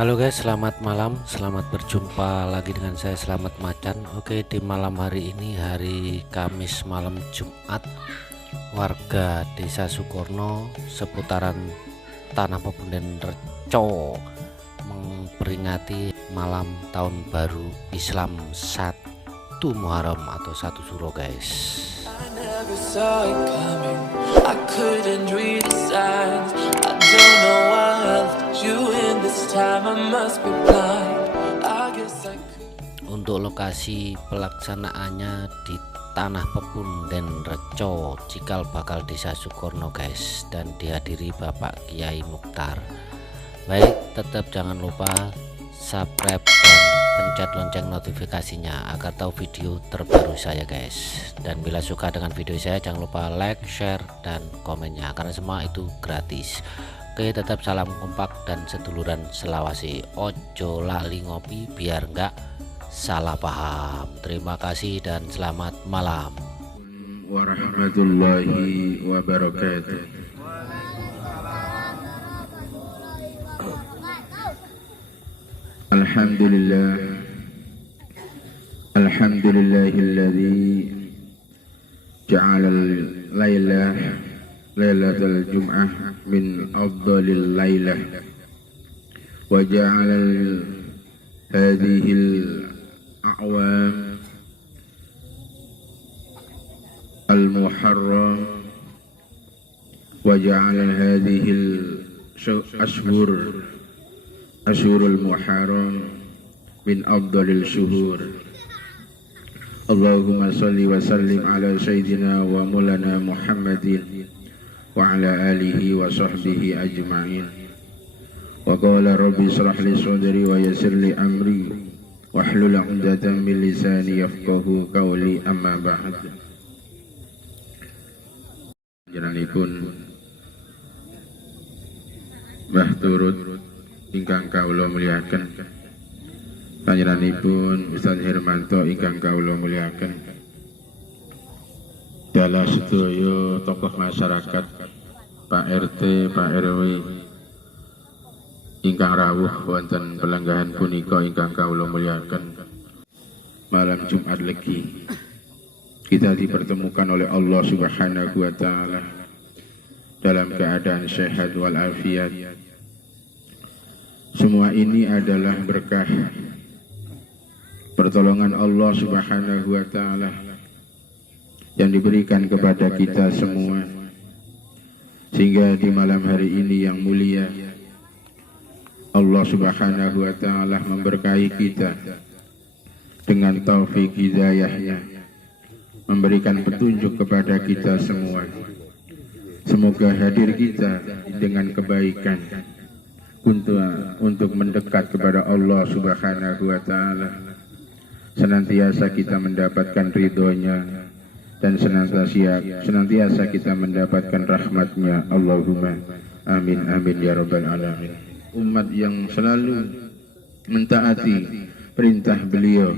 Halo guys, selamat malam, selamat berjumpa lagi dengan saya Slamet Macan. Oke, di malam hari ini, hari Kamis malam Jumat, warga Desa Sukorno seputaran Tanah Pebunden Reco memperingati malam tahun baru Islam 1 Muharram atau 1 Suro guys. I never saw it coming. I couldn't read the signs. I don't know why I let you in this time. I must be blind. I guess I could. Untuk lokasi pelaksanaannya di Tanah Pebunden Reco, Cikal Bakal Desa Sukorno guys, dan dihadiri Bapak Kiai Mukhtar. Baik, tetap jangan lupa subscribe dan pencet lonceng notifikasinya agar tahu video terbaru saya guys. Dan bila suka dengan video saya, jangan lupa like, share, dan komennya karena semua itu gratis. Oke, tetap salam kompak dan seduluran selawasi. Ojo lali ngopi biar enggak salah paham. Terima kasih dan selamat malam warahmatullahi wabarakatuh. Alhamdulillah, alhamdulillahilladzi ja'ala lailatul jum'ah min afdalil lailah wa ja'ala hadhil a'wam al-muharram wa ja'ala hadhil ashurul muharram min afdalil syuhur. Allahumma salli wa sallim ala sayyidina wa mulana Muhammadin wa ala alihi wa sahbihi ajma'in. Wa qala rabbi shrah li sadri wa yassir li amri wahlul 'uqdatam min lisani yafqahu qawli, amma ba'd. Jenenganipun Mbah Turut ingkang kawula muliaken, panjenenganipun Ustaz Hermanto ingkang kawula muliaken, dalah sedaya tokoh masyarakat, Pak RT, Pak RW ingkang rawuh wonten pelenggahan punika ingkang kawula muliaken. Malam Jumat Legi kita dipertemukan oleh Allah Subhanahu wa taala dalam keadaan sehat walafiat. Semua ini adalah berkah pertolongan Allah Subhanahu wa taala yang diberikan kepada kita semua, sehingga di malam hari ini yang mulia Allah Subhanahu wa taala memberkahi kita dengan taufik hidayahnya, memberikan petunjuk kepada kita semua. Semoga hadir kita dengan kebaikan untuk mendekat kepada Allah Subhanahu wa taala, senantiasa kita mendapatkan ridhonya dan senantiasa kita mendapatkan rahmatnya. Allahumma amin amin ya rabbal alamin. Umat yang selalu mentaati perintah beliau,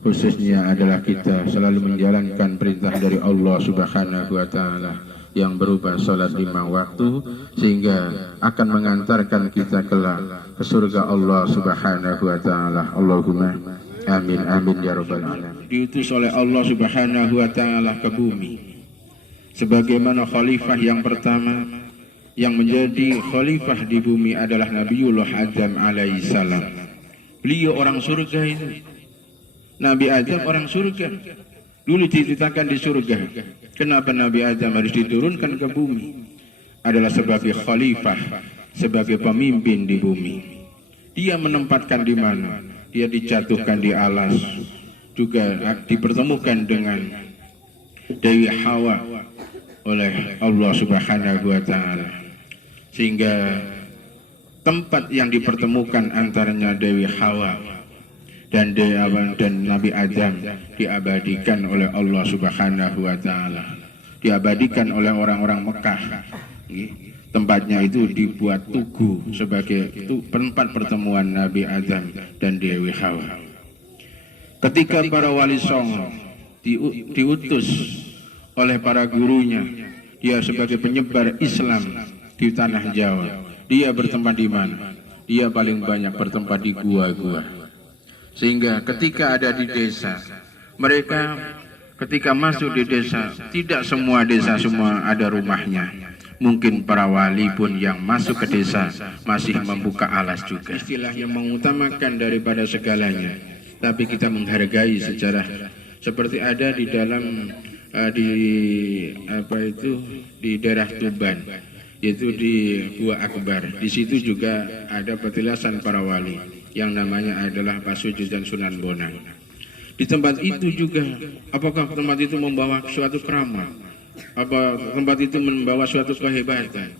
khususnya adalah kita selalu menjalankan perintah dari Allah Subhanahu wa taala yang berupa salat 5 waktu, sehingga akan mengantarkan kita kelak ke surga Allah Subhanahu wa taala. Allahumma amin amin ya rabbal alamin. Diutus oleh Allah Subhanahu wa taala ke bumi sebagaimana khalifah yang pertama. Yang menjadi khalifah di bumi adalah Nabiullah Adam alaihissalam. Beliau orang surga itu. Nabi Adam orang surga. Dulu diceritakan di surga. Kenapa Nabi Adam harus diturunkan ke bumi? Adalah sebagai khalifah, sebagai pemimpin di bumi. Dia menempatkan di mana? Dia dijatuhkan di alas. Juga dipertemukan dengan Dewi Hawa oleh Allah Subhanahu wa taala, sehingga tempat yang dipertemukan antaranya Dewi Hawa dan Nabi Adam diabadikan oleh Allah Subhanahu wa taala, diabadikan oleh orang-orang Mekah. Tempatnya itu dibuat tugu sebagai tempat pertemuan Nabi Adam dan Dewi Hawa. Ketika para wali songo diutus oleh para gurunya, dia sebagai penyebar Islam di tanah Jawa, dia bertempat di mana? dia paling banyak bertempat di gua-gua. Sehingga ketika ada di desa, mereka ketika masuk di desa, tidak semua desa semua ada rumahnya. Mungkin para wali pun yang masuk ke desa masih membuka alas juga. Istilah yang mengutamakan daripada segalanya, tapi kita menghargai sejarah. Seperti ada di dalam di daerah Tuban, yaitu di Gua Akbar. Di situ juga ada petilasan para wali yang namanya adalah Pasuju dan Sunan Bonang. Di tempat itu juga, apakah tempat itu membawa suatu keramat? Apa tempat itu membawa suatu kehebatan?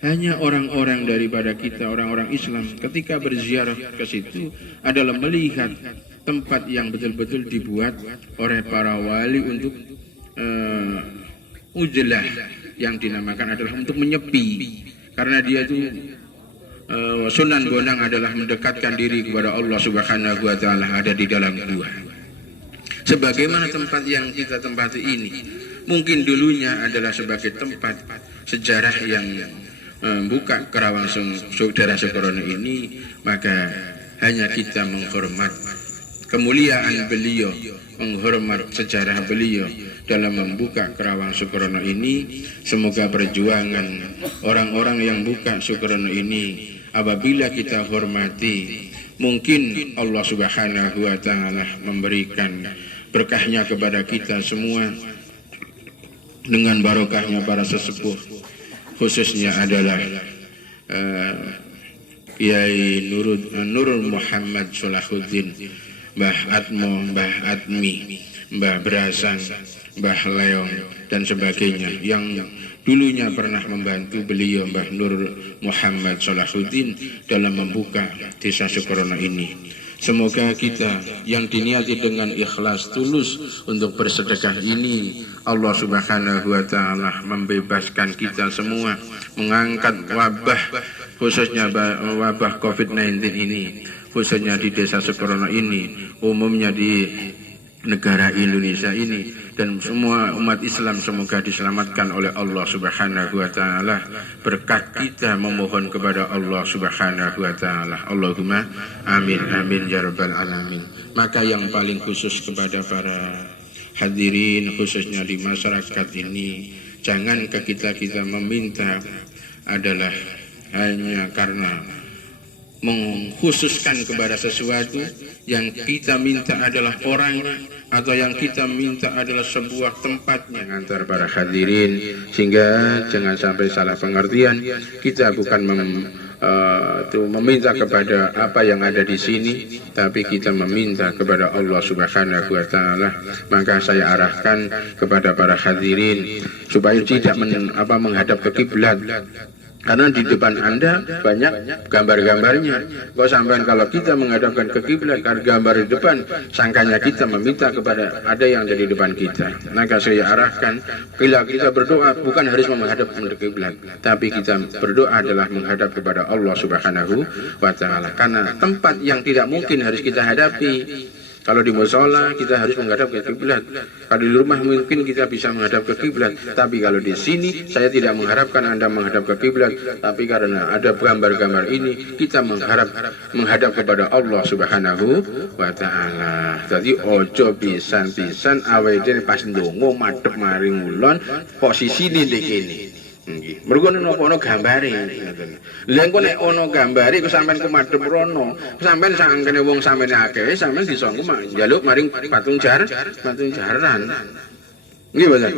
Hanya orang-orang daripada kita, orang-orang Islam, ketika berziarah ke situ adalah melihat tempat yang betul-betul dibuat oleh para wali untuk ujlah, yang dinamakan adalah untuk menyepi, karena dia itu Sunan Bonang adalah mendekatkan diri kepada Allah Subhanahu wa Ta'ala, ada di dalam gua. Sebagaimana tempat yang kita tempati ini, mungkin dulunya adalah sebagai tempat sejarah yang membuka Kerawang Saudara Sukrono ini, maka hanya kita menghormat kemuliaan beliau, menghormat sejarah beliau dalam membuka Kerawang Sukrono ini. Semoga perjuangan orang-orang yang buka Sukrono ini, apabila kita hormati, mungkin Allah Subhanahu wa Ta'ala memberikan berkahnya kepada kita semua dengan barokahnya para sesepuh, khususnya adalah Kiai Nurul Muhammad Salahuddin, Mbah Atmo, Mbah Atmi, Mbah Brasan, Mbah Leong, dan sebagainya, yang dulunya pernah membantu beliau, Mbah Nur Muhammad Salahuddin, dalam membuka desa Sukrono ini. Semoga kita yang diniati dengan ikhlas tulus untuk bersedekah ini, Allah Subhanahu wa Ta'ala membebaskan kita semua, mengangkat wabah, khususnya wabah COVID-19 ini, khususnya di desa Sukrono ini, umumnya di negara Indonesia ini, dan semua umat Islam semoga diselamatkan oleh Allah Subhanahu wa Ta'ala. Berkat kita memohon kepada Allah Subhanahu wa Ta'ala. Allahumma amin amin ya rabbal alamin. Maka yang paling khusus kepada para hadirin, khususnya di masyarakat ini, jangan ke kita meminta adalah hanya karena mengkhususkan kepada sesuatu. Yang kita minta adalah orangnya, atau yang kita minta adalah sebuah tempatnya antar para hadirin, sehingga jangan sampai salah pengertian. Kita bukan meminta kepada apa yang ada di sini, tapi kita meminta kepada Allah Subhanahu wa Ta'ala. Maka saya arahkan kepada para hadirin supaya tidak menghadap ke kiblat, karena di depan Anda banyak gambar-gambarnya. Kok sampai kalau kita menghadapkan ke kiblat karena gambar di depan, sangkanya kita meminta kepada ada yang ada di depan kita. Maka saya arahkan, bila kita berdoa bukan harus menghadap ke kiblat, tapi kita berdoa adalah menghadap kepada Allah Subhanahu wa Ta'ala. Karena tempat yang tidak mungkin harus kita hadapi. Kalau di musola kita harus menghadap ke kiblat. Kalau di rumah mungkin kita bisa menghadap ke kiblat. Tapi kalau di sini saya tidak mengharapkan Anda menghadap ke kiblat. Tapi karena ada gambar-gambar ini, kita menghadap kepada Allah Subhanahu wa Ta'ala. Jadi ojo pisan-pisan awake pas ndonga madhep maring ulon posisi di kene. Mergo ono gambare ngoten. Lha engko nek ono gambare kok sampean kumadhep rono, sampean sangkene wong sampeyan akeh, sampean disangku njaluk maring patung jaran. Nggih mboten?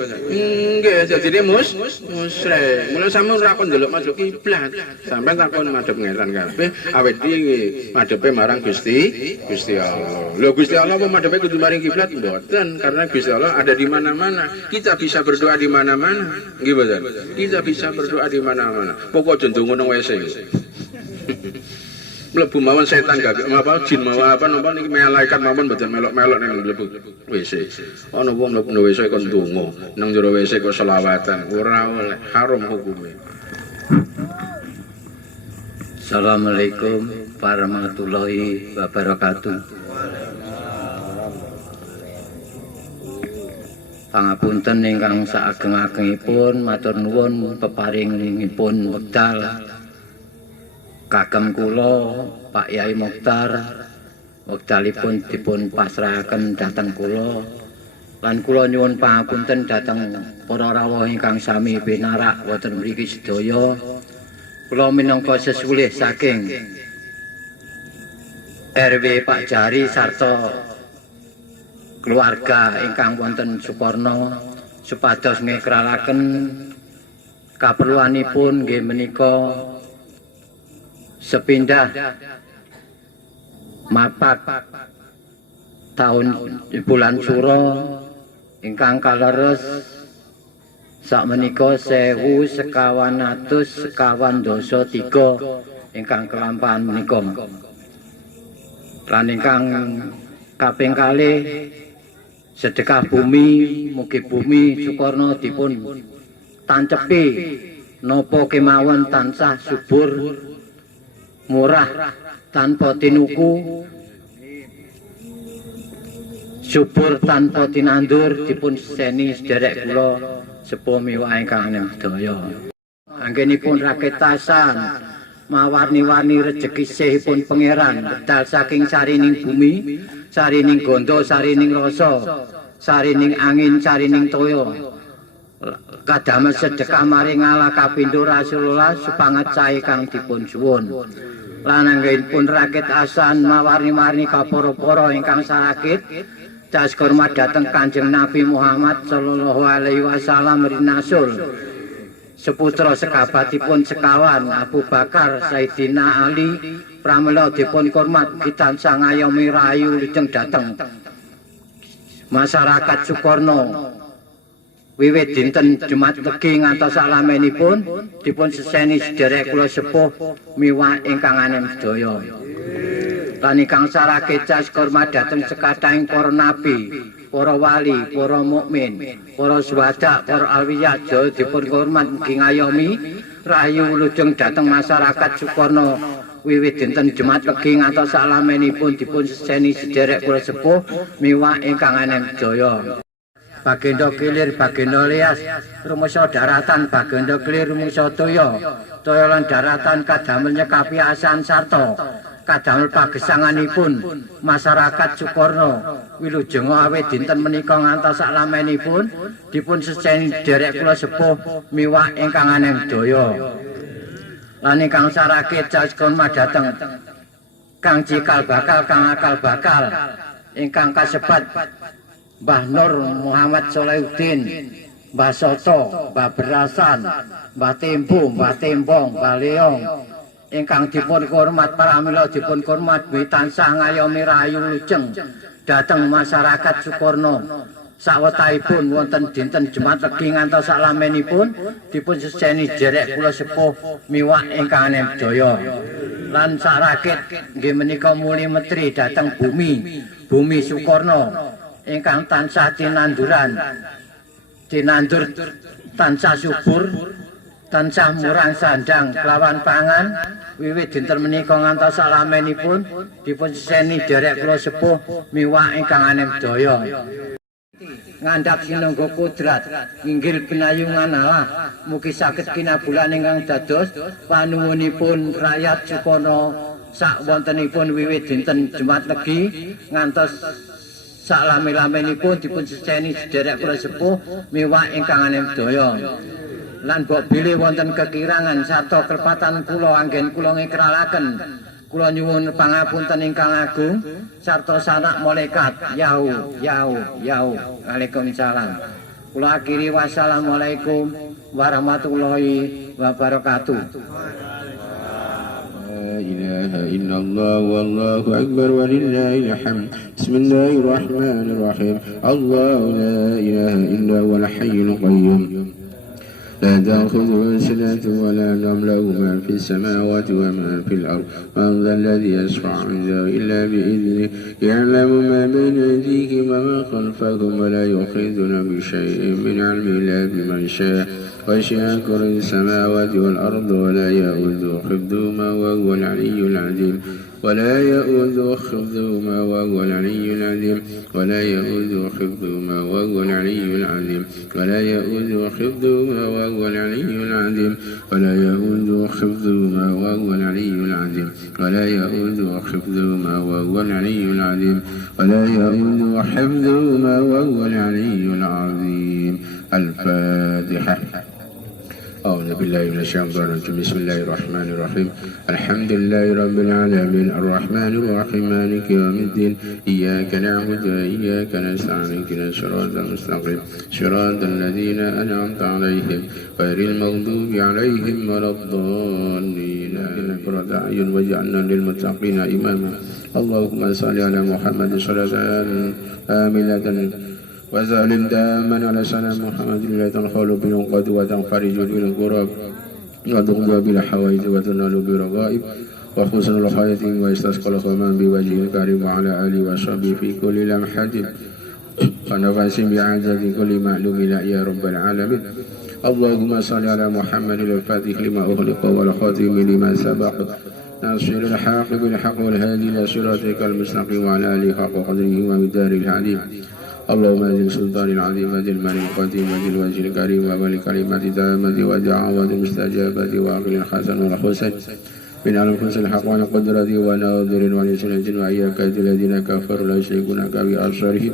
Nggih, dadine musyrek. Mula sampeyan ora kon ndelok madhep kiblat. Sampeyan takon madhep ngetan kabeh, awet iki madhepe marang Gusti Allah. Lho Gusti Allah apa madhepe kudu maring kiblat? Mboten, karena Gusti Allah ada di mana-mana. Kita bisa berdoa di mana-mana. Nggih mboten? Kita bisa berdoa di mana-mana. Pokok aja ndonga nang WC. Mlebu mawon setan gak apa jin mawon apa napa niki malaikat mawon mboten melok-melok nang mlebu WC. Ana wong mlebu WC kon ndonga, nang jero WC kok selawatan, ora oleh, haram hukume. Assalamualaikum warahmatullahi wabarakatuh. Pangapunten ingkang saageng-agengipun, matur nuwun peparingipun wekdal kagem kula Pak Yai Mukhtar wekdalipun dipun pasrahaken dhateng kula lan kula nyuwun pangapunten dhateng para rawuh ingkang sami pinarak wonten mriki sedaya. Kula minangka sesulih saking RW Pak Jari sarta keluarga ingkang wonten Sukorno supados ngekralaken kaperluanipun nggih menika sepindah mapak tahun bulan Suro ingkang kaleres sakmenika 1153 ingkang kelampahan menika. Lan ingkang kaping kalih sedekah bumi, mugi bumi Sukorno dipun tancepi napa kemawon tansah subur murah tanpa tinuku, subur tanpa tinandur, dipun seni sederek kula sepuh miwah ingkang sedaya. Anggenipun raketasan mawarni-warni rejeki sihipun pangeran bedal saking sarining bumi, sarining gondo, sarining rasa, sarining angin, sarining toya. Kadamel sedekah maring Allah kapindho Rasulullah supangat sae kang dipun suwun. Lan anggenipun raketasan mawarni-warni kapara-para ingkang sarakit das hormat dhateng Kanjeng Nabi Muhammad sallallahu alaihi wasallam rinasul. Seputra sekabatipun sekawan Abu Bakar Sayyidina Ali pramila dipun hormat kita sangayomi rayu lujeng dhateng masyarakat Sukorno wiwit dinten Jumat Legi ngantos salamenipun dipun seseni sederek kula sepuh miwah ingkang anem sedaya. Lan ingkang sarakit cas hormat dhateng sekatahing para nabi, para wali, para mukmin, para syuhada, para alwiya dipun hormat mugi ngayomi rahayu lujeng dhateng masyarakat Sukorno wiwit dinten Jumat Legi ngantos salamenipun dipun seseni sederek kula sepuh miwah ingkang anem sedaya. Bagenda kilir, bagenda lias, rumangsa daratan, bagenda kilir, rumangsa toya, toya lan daratan kadamel nyekapi asan sarta kadamel pagesanganipun masyarakat Sukorno wilujeng awit dinten menika ngantos salamenipun dipun seseni derek kula sepuh miwah ingkang anem daya. Lan ingkang sarakit jaskon madhateng kang cikal bakal, kang akal bakal ingkang kasebat Mbah Nur Muhammad Solehudin, Mbah Soto, Mbah Berasan, Mbah Tembo, Mbah Tembong, Mbah Leong ingkang dipun hormat paramila dipun hormat tansah ngayomi rahayu lujeng dhateng masyarakat Sukorno. Sawetahipun wonten dinten Jumat Legi ngantos salamenipun dipun seseni derek kula sepuh miwah ingkang anem daya. Lan sarakit nggih menika muli metri dhateng bumi Sukorno ingkang tansah tinanduran, tinandur tansah subur, tansah murang sandang kelawan pangan wiwit dinten menika ngantos salamenipun dipun seseni derek kula sepuh miwah ingkang anem daya. Ngandhap sinangga kodrat inggil pinayungan Allah mugi saged kinabulan ingkang dados panuwunipun rakyat Sukorno sak wontenipun wiwit dinten Jumat Legi ngantos salame-lamenipun dipun seseni sederek kula sepuh miwah ingkang anem daya. Lan mbok bilih wonten kekirangan sarta kelepatan kula anggen kula ngekralaken kula nyuwun pangapunten ingkang agung sarta sanak malaikat yau. Waalaikumsalam. Kula akhiri wassalamualaikum warahmatullahi wabarakatuh. لا إله إلا الله والله أكبر ولله الحمد. بسم الله الرحمن الرحيم. الله لا إله إلا هو الحي القيوم لا تأخذه سنة ولا نوم له ما في السماوات وما في الأرض من ذا الذي يشفع عنده إلا بإذنه يعلم ما بين أيديهم وما خلفهم ولا يحيطون بشيء من علمه إلا بمن شاء وسع كرسيه السماوات والأرض ولا يؤوده حفظهما وهو العلي العظيم. ولا يؤوده حفظهما وهو العلي العظيم ولا يؤوده حفظهما وهو العلي العظيم ولا يؤوده حفظهما وهو العلي العظيم ولا يؤوده حفظهما وهو العلي العظيم ولا يؤوده حفظهما وهو العلي العظيم ولا يؤوده حفظهما وهو العلي العظيم. الفاتحة. أعوذ بالله من الشيطان الرجيم. بسم الله الرحمن الرحيم. الحمد لله رب العالمين الرحمن الرحيم مالك يوم الدين إياك نعبد وإياك نستعين اهدنا الصراط المستقيم صراط الذين أنعمت عليهم غير المغضوب عليهم ولا الضالين إنك قرة أعين واجعلنا للمتقين إماما. اللهم صل على محمد صلاة آمنة وسلم دائما على سلام محمد لا تنخل بالقد وتنفرج بالقرب وتقضى بالحوائج وتنال بالرغائب وحسن الخاتم ويستسقى الغمام بوجه الكريم وعلى آله وصحبه في كل لمحة ونفس بعزة كل معلوم لا يا رب العالمين. اللهم صل على محمد الفاتح لما أغلق والخاتم لما سبق ناصر الحق بالحق والهادي إلى صراطك المستقيم وعلى آله حق قدره ومقداره العظيم. اللهم ذي السلطان العظيم وذي المال القديم وذي الوجه الكريم والكلمات التامة ودعوة المستجابة وعقل الحسن والحسن من أنفس الحق والقدرة وناظر ونسل الجن وإياك الذين كفروا لا يشركونك بأبصارهم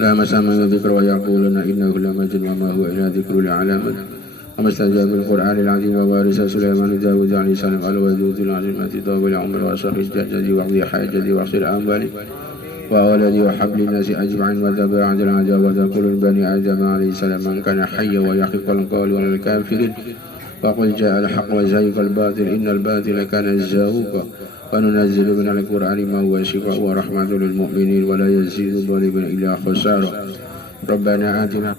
لا مسامع الذكر ويقولون إنه لمجد وما هو إلا ذكر للعالمين. وما استجاب القرآن العظيم ووارث سليمان داود عليه السلام على وجود العظيمة طول العمر وصح الجد وقضي حاجة واغسل أموالي وولدي وحبل الناس أجمعين وتبع العجاب وتقول بني آدم عليه السلام من كان حيا ويحق القول ولا الكافرين وقل جاء الحق وزيق الباطل إن الباطل كان زهوقا وننزل من القرآن ما هو شفاء ورحمة للمؤمنين ولا يزيد الظالمين إلا خسارا. ربنا آتنا